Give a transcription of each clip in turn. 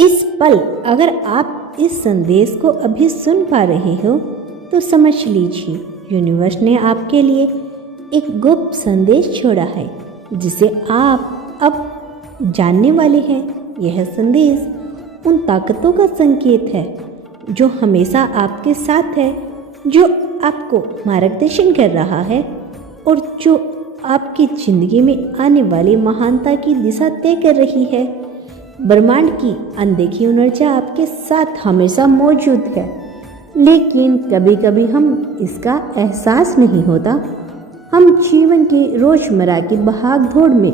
इस पल अगर आप इस संदेश को अभी सुन पा रहे हो तो समझ लीजिए यूनिवर्स ने आपके लिए एक गुप्त संदेश छोड़ा है जिसे आप अब जानने वाले हैं। यह संदेश उन ताकतों का संकेत है जो हमेशा आपके साथ है, जो आपको मार्गदर्शन कर रहा है और जो आपकी जिंदगी में आने वाली महानता की दिशा तय कर रही है। ब्रह्मांड की अनदेखी ऊर्जा आपके साथ हमेशा मौजूद है, लेकिन कभी कभी हम इसका एहसास नहीं होता। हम जीवन की रोजमर्रा की भाग दौड़ में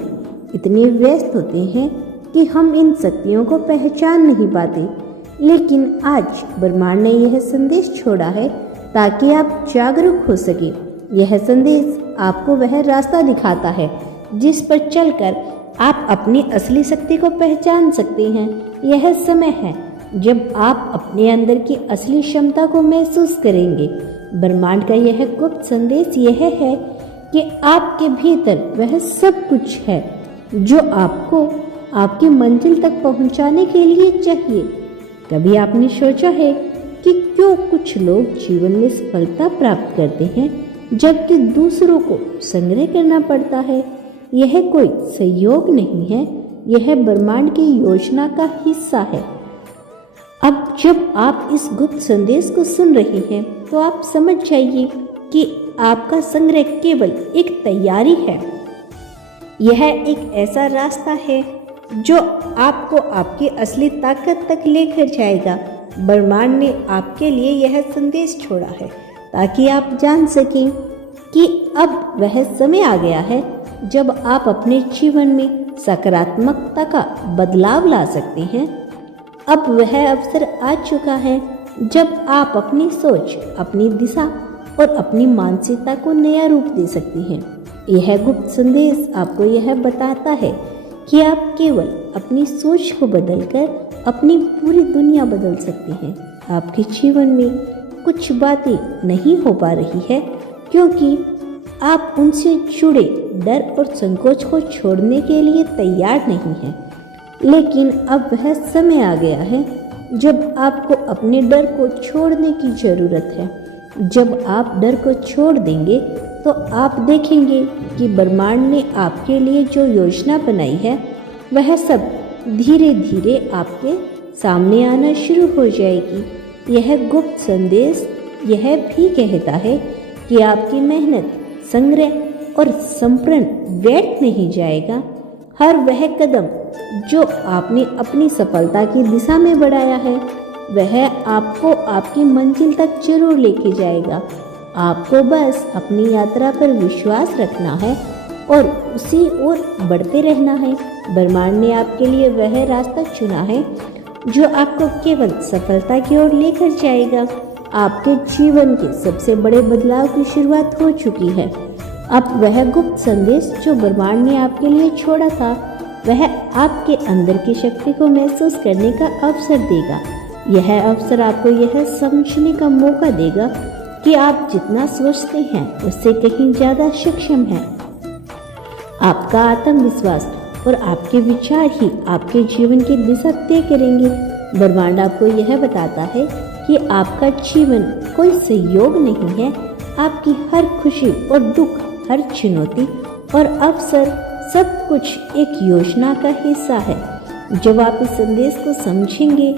इतने व्यस्त होते हैं कि हम इन शक्तियों को पहचान नहीं पाते। लेकिन आज ब्रह्मांड ने यह संदेश छोड़ा है ताकि आप जागरूक हो सके। यह संदेश आपको वह रास्ता दिखाता है जिस पर चलकर आप अपनी असली शक्ति को पहचान सकते हैं। यह समय है जब आप अपने अंदर की असली क्षमता को महसूस करेंगे। ब्रह्मांड का यह गुप्त संदेश यह है कि आपके भीतर वह सब कुछ है जो आपको आपकी मंजिल तक पहुंचाने के लिए चाहिए। कभी आपने सोचा है कि क्यों कुछ लोग जीवन में सफलता प्राप्त करते हैं जबकि दूसरों को संग्रह करना पड़ता है? यह कोई संयोग नहीं है, यह ब्रह्मांड की योजना का हिस्सा है। अब जब आप इस गुप्त संदेश को सुन रहे हैं तो आप समझ जाइए कि आपका संग्रह केवल एक तैयारी है। यह एक ऐसा रास्ता है जो आपको आपकी असली ताकत तक लेकर जाएगा। ब्रह्मांड ने आपके लिए यह संदेश छोड़ा है ताकि आप जान सकें कि अब वह समय आ गया है जब आप अपने जीवन में सकारात्मकता का बदलाव ला सकते हैं। अब वह अवसर आ चुका है जब आप अपनी सोच, अपनी दिशा और अपनी मानसिकता को नया रूप दे सकते हैं। यह गुप्त संदेश आपको यह बताता है कि आप केवल अपनी सोच को बदलकर अपनी पूरी दुनिया बदल सकते हैं। आपके जीवन में कुछ बातें नहीं हो पा रही है क्योंकि आप उनसे जुड़े डर और संकोच को छोड़ने के लिए तैयार नहीं हैं। लेकिन अब वह समय आ गया है जब आपको अपने डर को छोड़ने की ज़रूरत है। जब आप डर को छोड़ देंगे तो आप देखेंगे कि ब्रह्मांड ने आपके लिए जो योजना बनाई है वह सब धीरे धीरे आपके सामने आना शुरू हो जाएगी। यह गुप्त संदेश यह भी कहता है कि आपकी मेहनत, संग्रह और संप्रण व्यर्थ नहीं जाएगा। हर वह कदम जो आपने अपनी सफलता की दिशा में बढ़ाया है वह आपको आपकी मंजिल तक जरूर लेके जाएगा। आपको बस अपनी यात्रा पर विश्वास रखना है और उसी ओर बढ़ते रहना है। ब्रह्मांड ने आपके लिए वह रास्ता चुना है जो आपको केवल सफलता की ओर लेकर जाएगा। आपके जीवन के सबसे बड़े बदलाव की शुरुआत हो चुकी है। अब वह गुप्त संदेश जो ब्रह्मांड ने आपके लिए छोड़ा था वह आपके अंदर की शक्ति को महसूस करने का अवसर देगा। यह अवसर आपको यह समझने का मौका देगा कि आप जितना सोचते हैं उससे कहीं ज़्यादा सक्षम हैं। आपका आत्मविश्वास और आपके विचार ही आपके जीवन की दिशा तय करेंगे। ब्रह्मांड आपको यह बताता है कि आपका जीवन कोई संयोग नहीं है। आपकी हर खुशी और दुख, हर चुनौती और अवसर सब कुछ एक योजना का हिस्सा है। जब आप इस संदेश को समझेंगे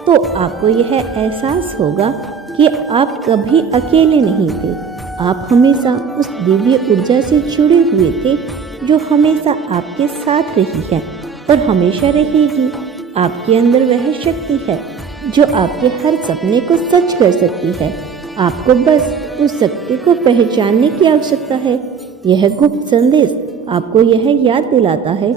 तो आपको यह एहसास होगा कि आप कभी अकेले नहीं थे। आप हमेशा उस दिव्य ऊर्जा से जुड़े हुए थे जो हमेशा आपके साथ रही है और हमेशा रहेगी। आपके अंदर वह शक्ति है जो आपके हर सपने को सच कर सकती है। आपको बस उस शक्ति को पहचानने की आवश्यकता है। यह गुप्त संदेश आपको यह याद दिलाता है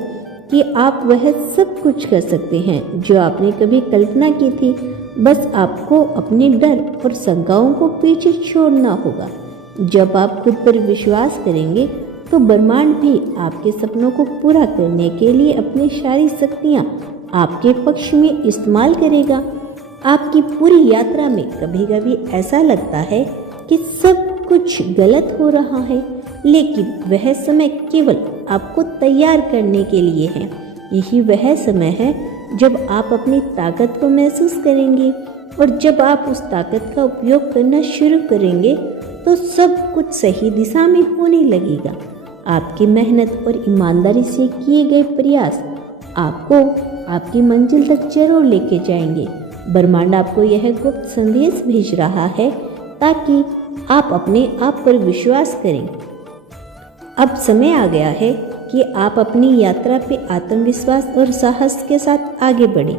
कि आप वह सब कुछ कर सकते हैं जो आपने कभी कल्पना की थी। बस आपको अपने डर और शंकाओं को पीछे छोड़ना होगा। जब आप खुद पर विश्वास करेंगे तो ब्रह्मांड भी आपके सपनों को पूरा करने के लिए अपनी सारी शक्तियाँ आपके पक्ष में इस्तेमाल करेगा। आपकी पूरी यात्रा में कभी कभी ऐसा लगता है कि सब कुछ गलत हो रहा है, लेकिन वह समय केवल आपको तैयार करने के लिए है। यही वह समय है जब आप अपनी ताकत को महसूस करेंगे और जब आप उस ताकत का उपयोग करना शुरू करेंगे तो सब कुछ सही दिशा में होने लगेगा। आपकी मेहनत और ईमानदारी से किए गए प्रयास आपको आपकी मंजिल तक जरूर लेके जाएंगे। ब्रह्मांड आपको यह गुप्त संदेश भेज रहा है ताकि आप अपने आप पर विश्वास करें। अब समय आ गया है कि आप अपनी यात्रा पे आत्मविश्वास और साहस के साथ आगे बढ़ें।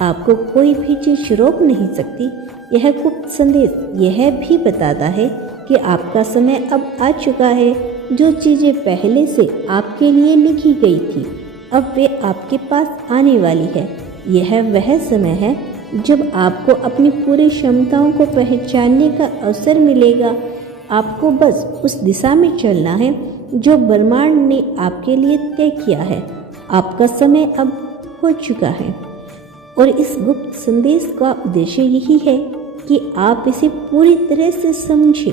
आपको कोई भी चीज रोक नहीं सकती। यह गुप्त संदेश यह भी बताता है कि आपका समय अब आ चुका है। जो चीज़ें पहले से आपके लिए लिखी गई थी अब वे आपके पास आने वाली है। यह वह समय है जब आपको अपनी पूरी क्षमताओं को पहचानने का अवसर मिलेगा। आपको बस उस दिशा में चलना है जो ब्रह्मांड ने आपके लिए तय किया है। आपका समय अब हो चुका है और इस गुप्त संदेश का उद्देश्य यही है कि आप इसे पूरी तरह से समझें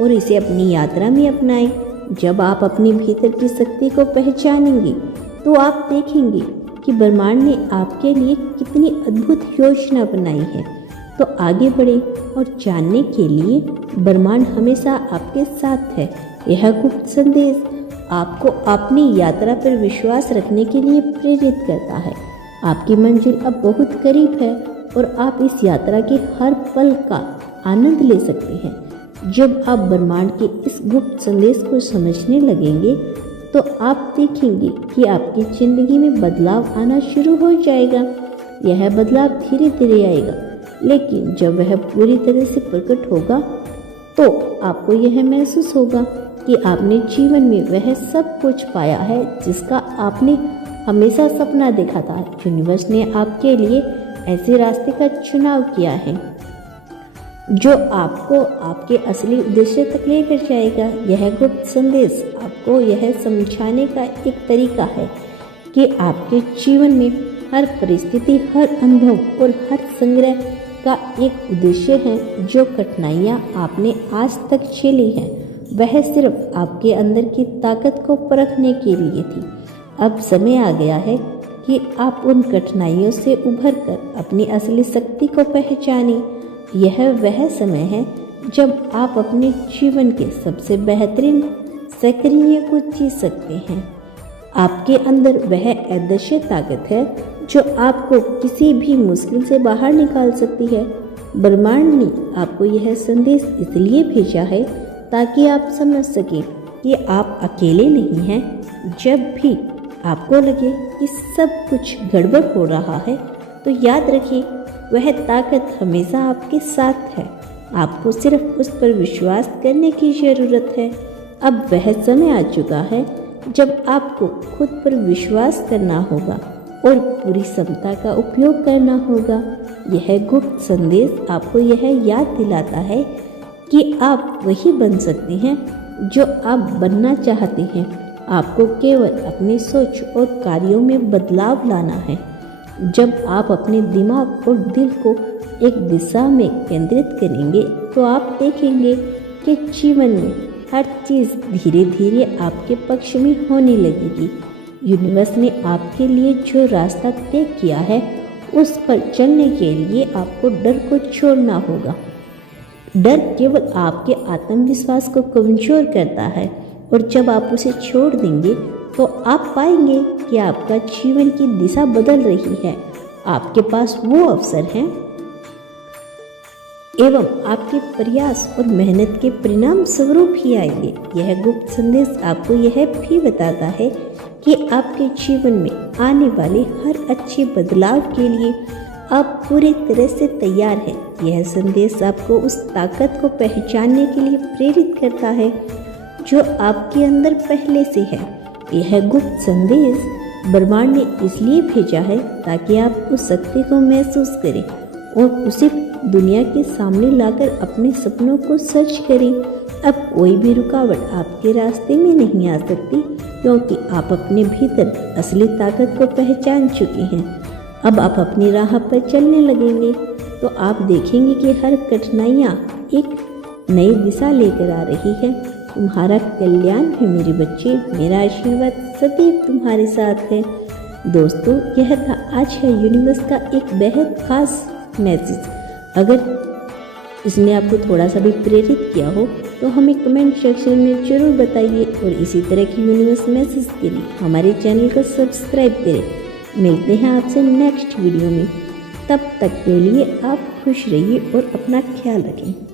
और इसे अपनी यात्रा में अपनाएं। जब आप अपनी भीतर की शक्ति को पहचानेंगे तो आप देखेंगे कि ब्रह्मांड ने आपके लिए कितनी अद्भुत योजना बनाई है। तो आगे बढ़े और जानने के लिए ब्रह्मांड हमेशा आपके साथ है। यह गुप्त संदेश आपको अपनी यात्रा पर विश्वास रखने के लिए प्रेरित करता है। आपकी मंजिल अब बहुत करीब है और आप इस यात्रा के हर पल का आनंद ले सकते हैं। जब आप ब्रह्मांड के इस गुप्त संदेश को समझने लगेंगे तो आप देखेंगे कि आपकी जिंदगी में बदलाव आना शुरू हो जाएगा। यह बदलाव धीरे धीरे आएगा, लेकिन जब वह पूरी तरह से प्रकट होगा तो आपको यह महसूस होगा कि आपने जीवन में वह सब कुछ पाया है जिसका आपने हमेशा सपना देखा था। यूनिवर्स ने आपके लिए ऐसे रास्ते का चुनाव किया है जो आपको आपके असली उद्देश्य तक लेकर जाएगा। यह गुप्त संदेश आपको यह समझाने का एक तरीका है कि आपके जीवन में हर परिस्थिति, हर अनुभव और हर संग्रह का एक उद्देश्य है। जो कठिनाइयाँ आपने आज तक झेली हैं वह सिर्फ आपके अंदर की ताकत को परखने के लिए थी। अब समय आ गया है कि आप उन कठिनाइयों से उभर कर अपनी असली शक्ति को पहचानें। यह वह समय है जब आप अपने जीवन के सबसे बेहतरीन सक्रिय को जी सकते हैं। आपके अंदर वह अदृश्य ताकत है जो आपको किसी भी मुश्किल से बाहर निकाल सकती है। ब्रह्मांड ने आपको यह संदेश इसलिए भेजा है ताकि आप समझ सकें कि आप अकेले नहीं हैं। जब भी आपको लगे कि सब कुछ गड़बड़ हो रहा है तो याद रखिए वह ताकत हमेशा आपके साथ है। आपको सिर्फ उस पर विश्वास करने की ज़रूरत है। अब वह समय आ चुका है जब आपको खुद पर विश्वास करना होगा और पूरी क्षमता का उपयोग करना होगा। यह गुप्त संदेश आपको यह याद दिलाता है कि आप वही बन सकते हैं जो आप बनना चाहते हैं। आपको केवल अपनी सोच और कार्यों में बदलाव लाना है। जब आप अपने दिमाग और दिल को एक दिशा में केंद्रित करेंगे तो आप देखेंगे कि जीवन में हर चीज़ धीरे धीरे आपके पक्ष में होने लगेगी। यूनिवर्स ने आपके लिए जो रास्ता तय किया है उस पर चलने के लिए आपको डर को छोड़ना होगा। डर केवल आपके आत्मविश्वास को कमजोर करता है और जब आप उसे छोड़ देंगे तो आप पाएंगे कि आपका जीवन की दिशा बदल रही है। आपके पास वो अवसर हैं एवं आपके प्रयास और मेहनत के परिणाम स्वरूप ही आएंगे। यह गुप्त संदेश आपको यह भी बताता है कि आपके जीवन में आने वाले हर अच्छे बदलाव के लिए आप पूरी तरह से तैयार हैं। यह संदेश आपको उस ताकत को पहचानने के लिए प्रेरित करता है जो आपके अंदर पहले से है। यह गुप्त संदेश ब्रह्मांड ने इसलिए भेजा है ताकि आप उस शक्ति को महसूस करें और उसे दुनिया के सामने लाकर अपने सपनों को सच करें। अब कोई भी रुकावट आपके रास्ते में नहीं आ सकती क्योंकि आप अपने भीतर असली ताकत को पहचान चुके हैं। अब आप अपनी राह पर चलने लगेंगे तो आप देखेंगे कि हर कठिनाइयाँ एक नई दिशा लेकर आ रही है। तुम्हारा कल्याण है मेरे बच्चे। मेरा आशीर्वाद सदैव तुम्हारे साथ है। दोस्तों, यह था आज का यूनिवर्स का एक बेहद खास मैसेज। अगर इसने आपको थोड़ा सा भी प्रेरित किया हो तो हमें कमेंट सेक्शन में ज़रूर बताइए और इसी तरह की यूनिवर्स मैसेज के लिए हमारे चैनल को सब्सक्राइब करें। मिलते हैं आपसे नेक्स्ट वीडियो में, तब तक के लिए आप खुश रहिए और अपना ख्याल रखें।